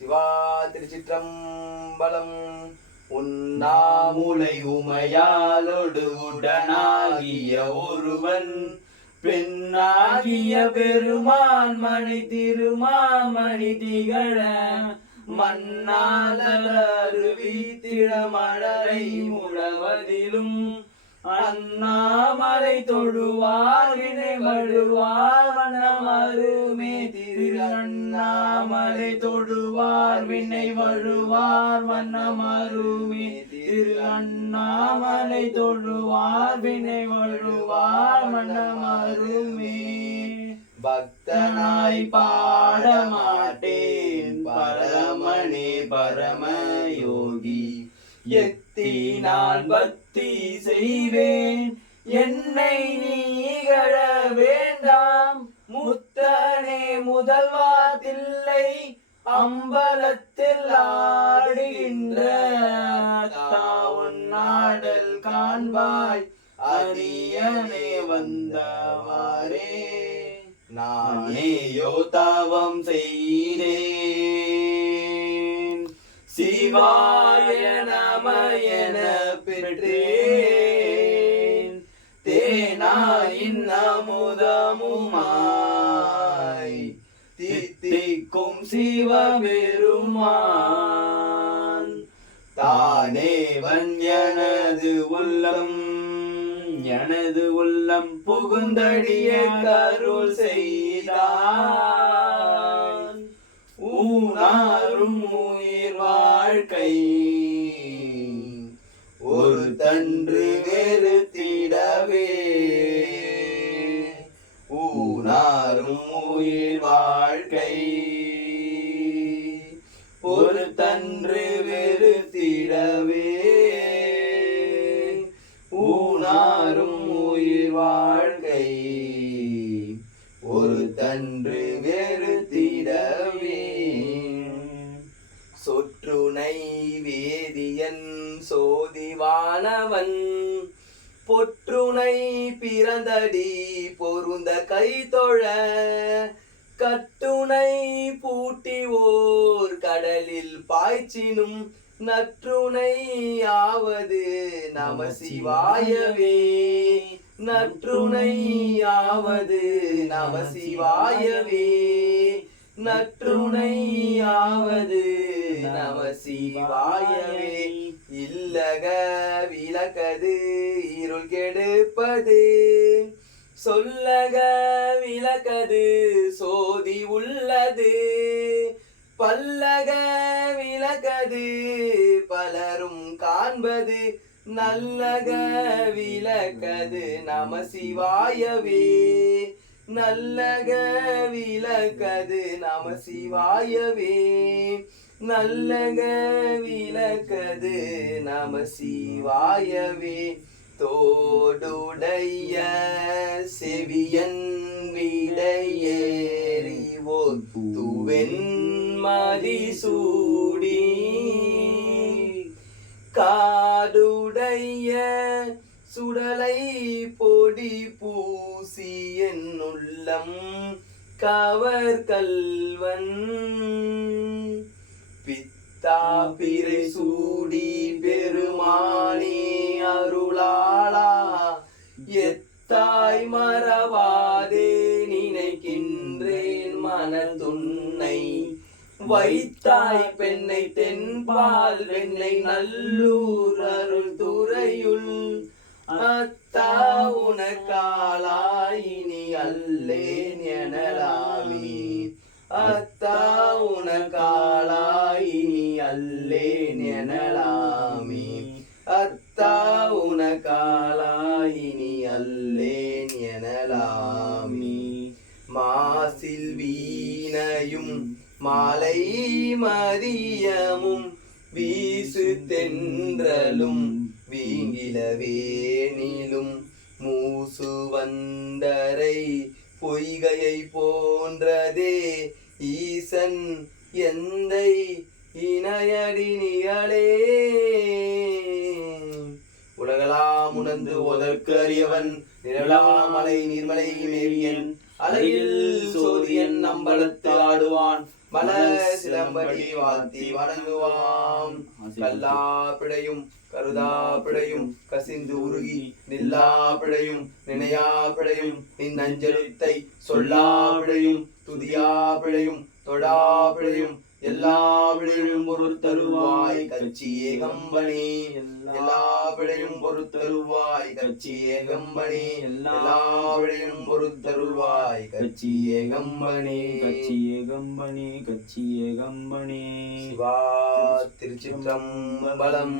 சிவா திருச்சிற்றம்பலம். உண்ணாமுலை உமையாலோடு உடனாகிய ஒருவன் பெண்ணாகிய பெருமான் மணி திருமாமணி திகழ மண்ணாலருவித்திட மழலை முழவதிலும் அண்ணாமலை தொழுவார் வினை வழுவார் வண்ணமருமே திரு அண்ணாமலை தொழுவார் வினை வழுவார் வண்ணமருமே திரு அண்ணாமலை தொழுவார் வினை வழுவார் வண்ணமருமே. பக்தனாய் பாட மாட்டேன் பரமனே பரமயோகி, எத்தினால் பக்தி செய்வேன் என்னை நீகழ வேண்டாம். முத்தனே முதல்வா தில்லை அம்பலத்தில் ஆடுகின்ற நாடல் காண்பாய் அரியனே வந்தவாரே. நானே யோதாவம் செய்தேன் சிவாய நமயன பெற்றேன். தேனாயின் அமுதமுமாய் தித்திக்கும் சிவபெருமான் தானேவன் எனது உள்ளம் புகுந்தடிய கருள் செய்தான். ஊனாரும் உயிர் வாழ்க்கை ஒரு தன்று வெறுத்திடவே, ஊனாரும் உயிர் வாழ்க்கை ஒரு தன்று வெறுத்திடவே, ஊனாரும் உயிர் வாழ்க்கை ஒரு தன்று வெறுத்திடவே. சொற்றுனை வேதியன் சோதிவானவன் பொற்றுனை பிறந்தடி பொருந்த கைதொழ, கட்டுனை பூட்டி ஓர் கடலில் பாய்ச்சினும் நற்றுனை ஆவது நம சிவாயவே. நற்றுனை ஆவது நம சிவாயவே. நற்றுனை ஆவது நம சிவாயவே. இல்லக விளக்கது இருள் கெடுப்பது, சொல்லக விளக்கது சோதி உள்ளது, பல்லக விளக்கது பலரும் காண்பது, நல்லக விளக்கது நம சிவாயவே. நல்லக விளக்கது நம சிவாயவே. நல்லக விளக்கது நம சிவாயவே. தோடுடைய செவியன் விடையேறிவோ துவென் மதிசூடி, காடுடைய சுடலை பொடி பூசி என் உள்ளம் கவர் கல்வன், பித்தா பிறை சூடி பெருமானே அருளாளா, எத்தாய் மறவாதே நினைக்கின்றேன் மனதுன்னை, வைத்தாய் பெண்ணை தென்பால் வெண்ணை நல்லூர் அருள் துறையுள், அத்தா உனக்காலாயினி அல்லேன் எனலாமே. அத்தா உனக்காலாயினி அல்லேன் எனலாமே. அத்தா உனக்காலாயினி அல்லேன் எனலாமே. மாசில் வீணையும் மாலை மதியமும் வீசு தென்றலும் வீங்கிலவேனிலும் மூசு வந்தரை பொய்கையை போன்றதே ஈசன் எந்தை இணையடி நிகழே. உலகலாம் உணர்ந்து ஓதற்கு அறியவன் நிரலாமலை நீர்மலை மேவியன் அழகில் சோதியன் அம்பலத்து ஆடுவான் மலர் சிலம்படி வாழ்த்தி வணங்குவாம். கல்லா பிழையும் கருதா பிழையும் கசிந்து உருகி நில்லா பிழையும் நினையா பிழையும் நின் அஞ்செழுத்தை சொல்லா பிழையும் துதியா பிழையும் தொடா பிழையும் எல்லா பிழையும் பொறுத்தருவாய் கச்சி ஏகம்பனே. எல்லா பிழையும் பொறுத்தருவாய் கச்சி ஏகம்பனே. எல்லா பிழையும் பொறுத்தருவாய் கச்சி ஏகம்பனே. கச்சி ஏகம்பனே கச்சி ஏகம்பனே. சிவா திருச்சிற்றம்பலம்.